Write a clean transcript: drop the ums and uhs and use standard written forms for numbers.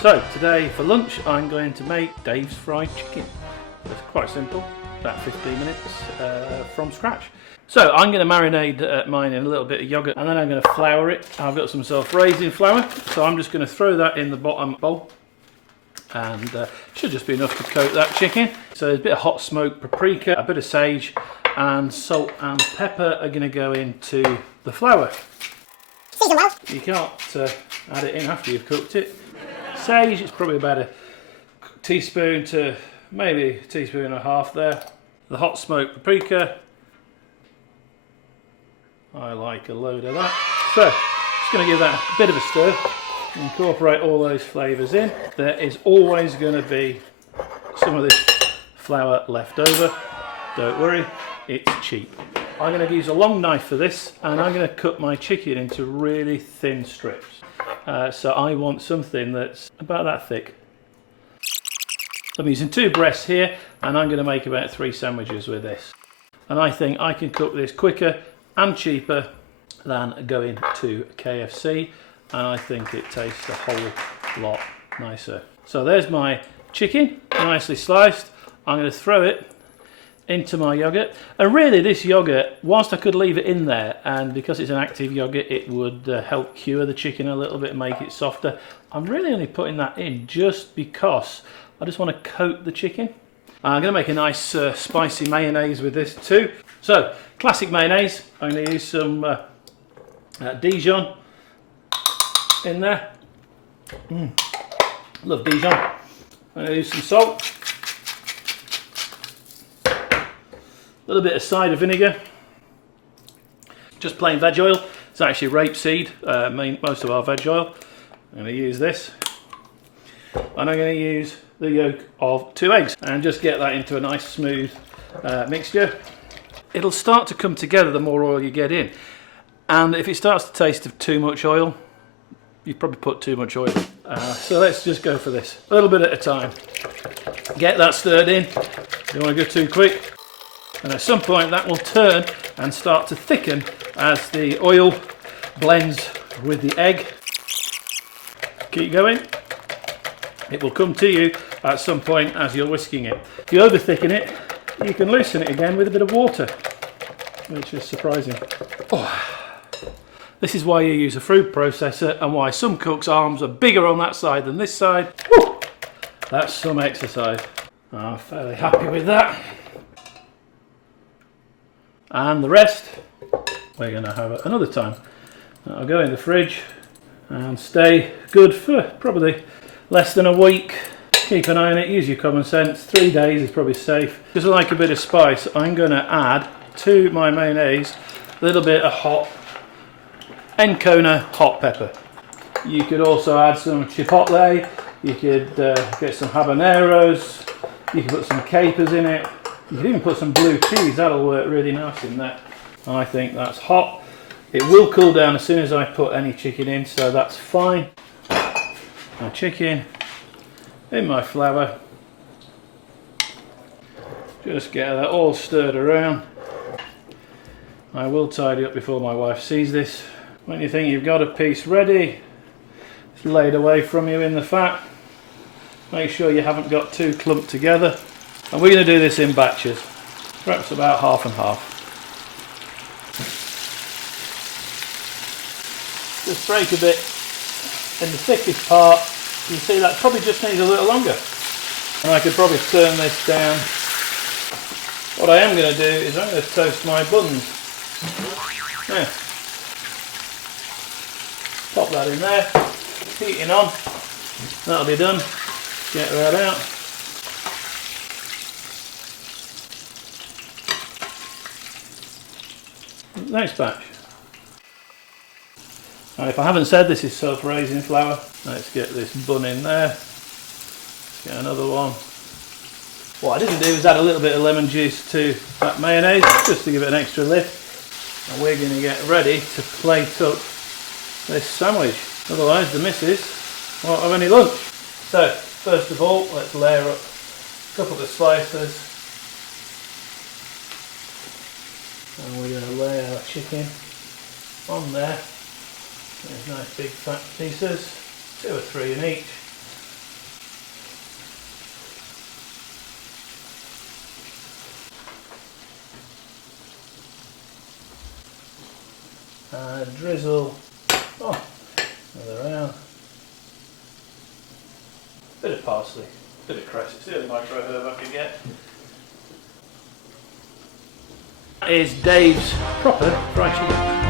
So today for lunch I'm going to make Dave's fried chicken. It's quite simple, about 15 minutes from scratch. So I'm going to marinate mine in a little bit of yogurt and then I'm going to flour it. I've got some self-raising flour, so I'm just going to throw that in the bottom bowl. And should just be enough to coat that chicken. So there's a bit of hot smoked paprika, a bit of sage, and salt and pepper are going to go into the flour. Season well. You can't add it in after you've cooked it. Sage, it's probably about a teaspoon to maybe a teaspoon and a half there. The hot smoked paprika, I like a load of that. So just going to give that a bit of a stir. Incorporate all those flavours in. There is always going to be some of this flour left over. Don't worry, it's cheap. I'm going to use a long knife for this and I'm going to cut my chicken into really thin strips. So I want something that's about that thick. I'm using 2 breasts here and I'm going to make about 3 sandwiches with this. And I think I can cook this quicker and cheaper than going to KFC. And I think it tastes a whole lot nicer. So there's my chicken, nicely sliced. I'm going to throw it into my yogurt. And really this yogurt, whilst I could leave it in there, and because it's an active yogurt, it would help cure the chicken a little bit and make it softer. I'm really only putting that in just because I just want to coat the chicken. I'm going to make a nice spicy mayonnaise with this too. So, classic mayonnaise. I'm going to use some Dijon in there. Love Dijon. I'm going to use some salt. A little bit of cider vinegar. Just plain veg oil. It's actually rapeseed, most of our veg oil. I'm going to use this. And I'm going to use the yolk of 2 eggs and just get that into a nice smooth mixture. It'll start to come together the more oil you get in. And if it starts to taste of too much oil, you've probably put too much oil. So let's just go for this, a little bit at a time. Get that stirred in, you don't want to go too quick. And at some point that will turn and start to thicken as the oil blends with the egg. Keep going. It will come to you at some point as you're whisking it. If you over thicken it, you can loosen it again with a bit of water, which is surprising. Oh. This is why you use a food processor and why some cooks' arms are bigger on that side than this side. Woo! That's some exercise. I'm fairly happy with that. And the rest, we're going to have another time. I'll go in the fridge and stay good for probably less than a week. Keep an eye on it, use your common sense. 3 days is probably safe. Just like a bit of spice, I'm going to add to my mayonnaise a little bit of hot Encona hot pepper. You could also add some chipotle, you could get some habaneros, you could put some capers in it, you could even put some blue cheese, that'll work really nice in there. I think that's hot. It will cool down as soon as I put any chicken in, so that's fine. My chicken in my flour. Just get that all stirred around. I will tidy up before my wife sees this. When you think you've got a piece ready, it's laid away from you in the fat. Make sure you haven't got too clumped together. And we're going to do this in batches, perhaps about half and half. Just break a bit in the thickest part. You see that probably just needs a little longer. And I could probably turn this down. What I am going to do is I'm going to toast my buns. Yeah. Pop that in there, heating on, that'll be done, get that out. Next batch. Now if I haven't said, this is self-raising flour. Let's get this bun in there, let's get another one. What I didn't do is add a little bit of lemon juice to that mayonnaise, just to give it an extra lift. And we're going to get ready to plate up this sandwich, otherwise the missus won't have any lunch. So first of all, let's layer up a couple of slices and we're going to lay our chicken on there. There's nice big fat pieces, 2 or 3 in each. Drizzle, another round. Bit of parsley, bit of cress, it's the only micro herb I can get. Is Dave's proper fried chicken.